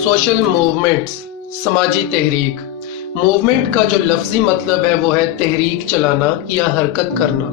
Social movements, समाजी तहरीक। Movement का जो लफ्जी मतलब है वो है तहरीक चलाना या हरकत करना।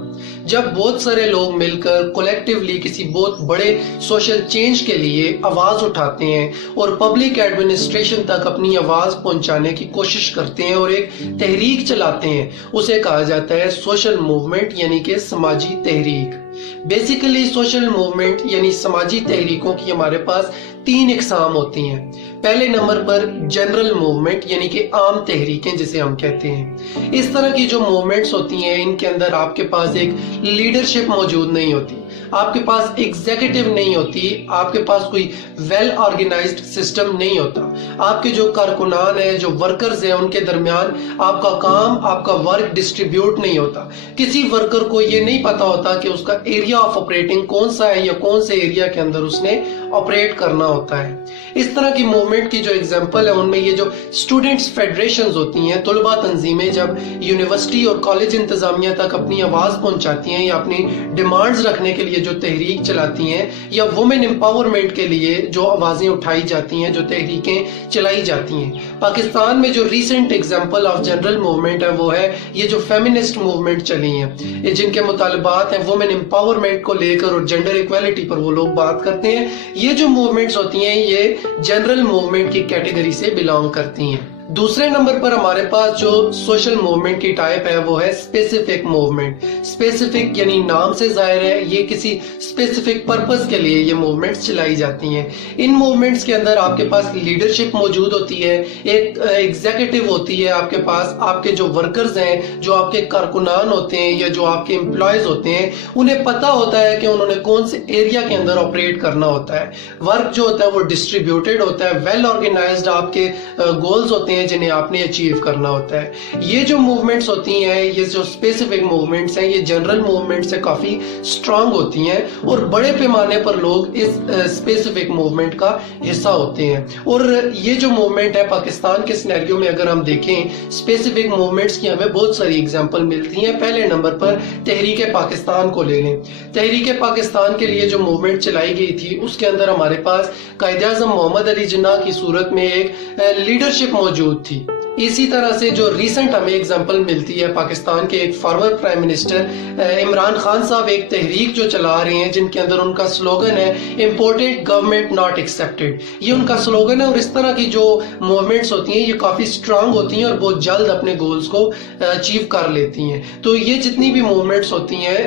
जब बहुत सारे लोग मिलकर कोलेक्टिवली किसी बहुत बड़े सोशल चेंज के लिए आवाज उठाते हैं और पब्लिक एडमिनिस्ट्रेशन तक अपनी आवाज पहुंचाने की कोशिश करते हैं और एक तहरीक चलाते हैं, उसे कहा जाता है सोशल मूवमेंट यानी कि समाजी तहरीक। बेसिकली सोशल मूवमेंट यानी समाजी तहरीकों की हमारे पास 3 इकसाम होती हैं। पहले नंबर पर जनरल मूवमेंट यानी कि आम तहरीकें जिसे हम कहते हैं। इस तरह की जो मूवमेंट्स होती हैं इनके अंदर आपके पास एक लीडरशिप मौजूद नहीं होती, आपके पास एग्जीक्यूटिव नहीं होती, आपके पास कोई वेल ऑर्गेनाइज्ड सिस्टम नहीं होता। आपके जो कारकुनान है, जो वर्कर्स हैं, उनके दरमियान आपका काम, आपका वर्क डिस्ट्रीब्यूट नहीं होता। किसी वर्कर को ये नहीं पता होता कि उसका एरिया ऑफ ऑपरेटिंग कौन सा है या कौन से एरिया के अंदर उसने ऑपरेट करना होता है। इस तरह की मूवमेंट की जो एग्जांपल है उनमें ये जो स्टूडेंट्स फेडरेशंस होती हैं, तुलबा तंजीमें जब यूनिवर्सिटी और कॉलेज इंतजामिया तक अपनी आवाज पहुंचाती हैं या अपनी डिमांड्स रखने के लिए जो तहरीक चलाती हैं, या वुमेन एम्पावरमेंट के लिए जो आवाजें उठाई जाती हैं, जो तहरीकें चलाई जाती हैं। पाकिस्तान में जो recent example of general movement है वो है ये जो फेमिनिस्ट मूवमेंट चली हैं, ये जिनके मुतालबात हैं वुमेन एम्पावरमेंट को लेकर और जेंडर इक्वालिटी पर वो लोग बात करते हैं। ये जो मूवमेंट्स होती हैं ये जनरल मूवमेंट की कैटेगरी से बिलोंग करती हैं। दूसरे नंबर पर हमारे पास जो सोशल मूवमेंट की टाइप है वो है स्पेसिफिक मूवमेंट। स्पेसिफिक यानी नाम से जाहिर है ये किसी स्पेसिफिक पर्पस के लिए ये मूवमेंट्स चलाई जाती हैं। इन मूवमेंट्स के अंदर आपके पास लीडरशिप मौजूद होती है, एक एग्जीक्यूटिव होती है आपके पास, आपके जो वर्कर्स हैं, जो आपके कारकुनान होते हैं या जो आपके एम्प्लॉयज होते हैं, उन्हें पता होता है कि उन्होंने कौन से एरिया के अंदर ऑपरेट करना होता है। वर्क जो होता है वो डिस्ट्रीब्यूटेड होता है, वेल ऑर्गेनाइज्ड आपके गोल्स होते हैं जिन्हें आपने अचीव करना होता है। ये जो मूवमेंट्स होती हैं, ये जो स्पेसिफिक मूवमेंट्स हैं, ये जनरल मूवमेंट से काफी स्ट्रांग होती हैं और बड़े पैमाने पर लोग इस स्पेसिफिक मूवमेंट का हिस्सा होते हैं। और ये जो मूवमेंट है पाकिस्तान के सिनेरियो में अगर हम देखें स्पेसिफिक मूवमेंट्स की हमें बहुत सारी एग्जांपल मिलती हैं। पहले नंबर पर तहरीक पाकिस्तान को ले लें। तहरीक पाकिस्तान के लिए जो मूवमेंट चलाई गई थी उसके अंदर हमारे पास कायद-ए-आज़म मोहम्मद अली जिन्ना की सूरत में एक लीडरशिप मौजूद थी। इसी तरह से जो रिसेंट हमें एग्जांपल मिलती है, पाकिस्तान के एक former prime minister Imran Khan साहब एक तहरीक जो चला रहे हैं जिनके अंदर उनका स्लोगन है इम्पोर्टेड गवर्नमेंट नॉट एक्सेप्टेड। ये उनका स्लोगन है और इस तरह की जो मूवमेंट्स होती हैं ये काफी स्ट्रांग होती हैं और बहुत जल्द अपने गोल्स को अचीव कर लेती हैं। तो ये जितनी भी मूवमेंट्स होती हैं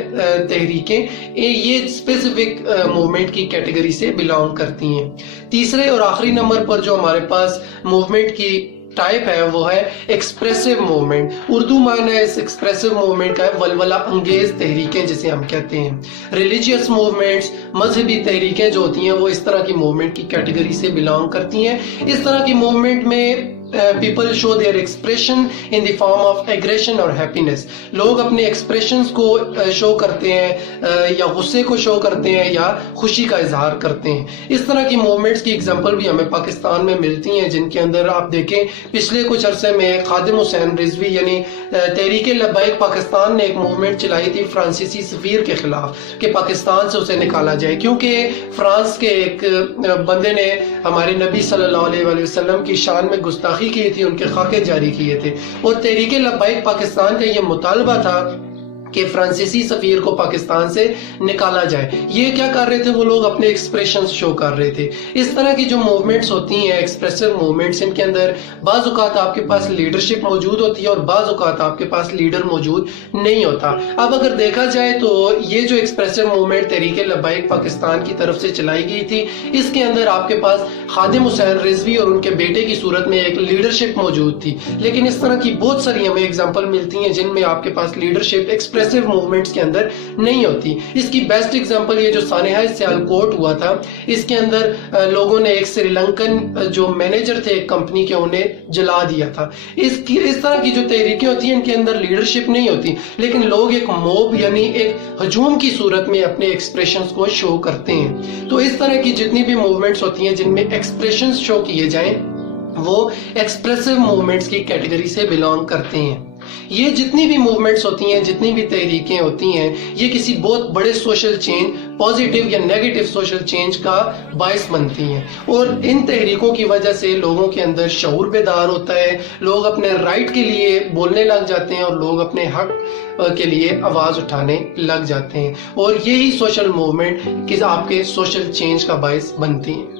तहरीकें, ये स्पेसिफिक मूवमेंट की कैटेगरी से बिलोंग करती हैं। तीसरे और आखिरी नंबर पर जो हमारे पास मूवमेंट की टाइप है वो है एक्सप्रेसिव मूवमेंट। उर्दू माना है इस एक्सप्रेसिव मूवमेंट का है वलवला अंगेज तहरीकें जिसे हम कहते हैं। रिलीजियस मूवमेंट्स, मजहबी तहरीकें जो होती हैं वो इस तरह की मूवमेंट की कैटेगरी से बिलोंग करती हैं। इस तरह की मूवमेंट में people show their expression in the form of aggression और happiness। लोग अपने expressions को शो करते हैं या गुस्से को शो करते हैं या खुशी का इजहार करते हैं। इस तरह की मूवमेंट्स की एग्जांपल भी हमें पाकिस्तान में मिलती हैं जिनके अंदर आप देखें पिछले कुछ अरसे में खादिम हुसैन रिजवी यानी तहरीक लब्बैक पाकिस्तान ने एक मूवमेंट चलाई थी फ्रांसीसी सफीर के खिलाफ कि पाकिस्तान से उसे निकाला जाए, क्योंकि फ्रांस के एक बंदे ने हमारे नबी सल्लल्लाहु अलैहि वसल्लम की शान में गुस्ताखी की थी, उनके खाके जारी किए थे और तहरीक लब्बैक पाकिस्तान का ये मुतालबा था कि फ्रांसीसी सफीर को पाकिस्तान से निकाला जाए। ये क्या कर रहे थे वो लोग अपने एक्सप्रेशंस शो कर रहे थे। इस तरह की जो मूवमेंट्स होती हैं एक्सप्रेसिव मूवमेंट्स, इनके अंदर बाज़ औक़ात आपके पास लीडरशिप मौजूद होती है और बाज़ औक़ात आपके पास लीडर मौजूद नहीं होता। अब अगर देखा जाए तो ये जो एक्सप्रेसिव मूवमेंट तहरीक लब्बैक पाकिस्तान की तरफ से चलाई गई थी इसके अंदर आपके पास खादिम हुसैन रिजवी और उनके बेटे की सूरत में एक लीडरशिप मौजूद थी। लेकिन इस तरह की बहुत सारी हमें एग्जाम्पल मिलती हैं जिनमें आपके पास लीडरशिप एक्सप्रेसिव मूवमेंट्स के अंदर नहीं होती। इसकी बेस्ट एग्जांपल ये जो सानेहा सियालकोट हुआ था, इसके अंदर लोगों ने एक श्रीलंकन जो मैनेजर थे एक कंपनी के, उन्हें जला दिया था। इस तरह की जो तहरीकें होती हैं इनके अंदर लीडरशिप नहीं होती, लेकिन लोग एक मॉब यानी एक हजूम की सूरत में अपने एक्सप्रेशंस को शो करते हैं। तो इस तरह की जितनी भी मूवमेंट्स होती हैं जिनमें एक्सप्रेशंस शो किए जाएं वो एक्सप्रेसिव मूवमेंट्स की कैटेगरी से बिलोंग करते हैं। یہ جتنی بھی موومنٹس ہوتی ہیں، جتنی بھی تحریکیں ہوتی ہیں، یہ کسی بہت بڑے سوشل چینج، پازیٹیو یا نیگیٹو سوشل چینج کا باعث بنتی ہیں، اور ان تحریکوں کی وجہ سے لوگوں کے اندر شعور بیدار ہوتا ہے، لوگ اپنے رائٹ کے لیے بولنے لگ جاتے ہیں اور لوگ اپنے حق کے لیے آواز اٹھانے لگ جاتے ہیں، اور یہی سوشل موومنٹ آپ کے سوشل چینج کا باعث بنتی ہیں۔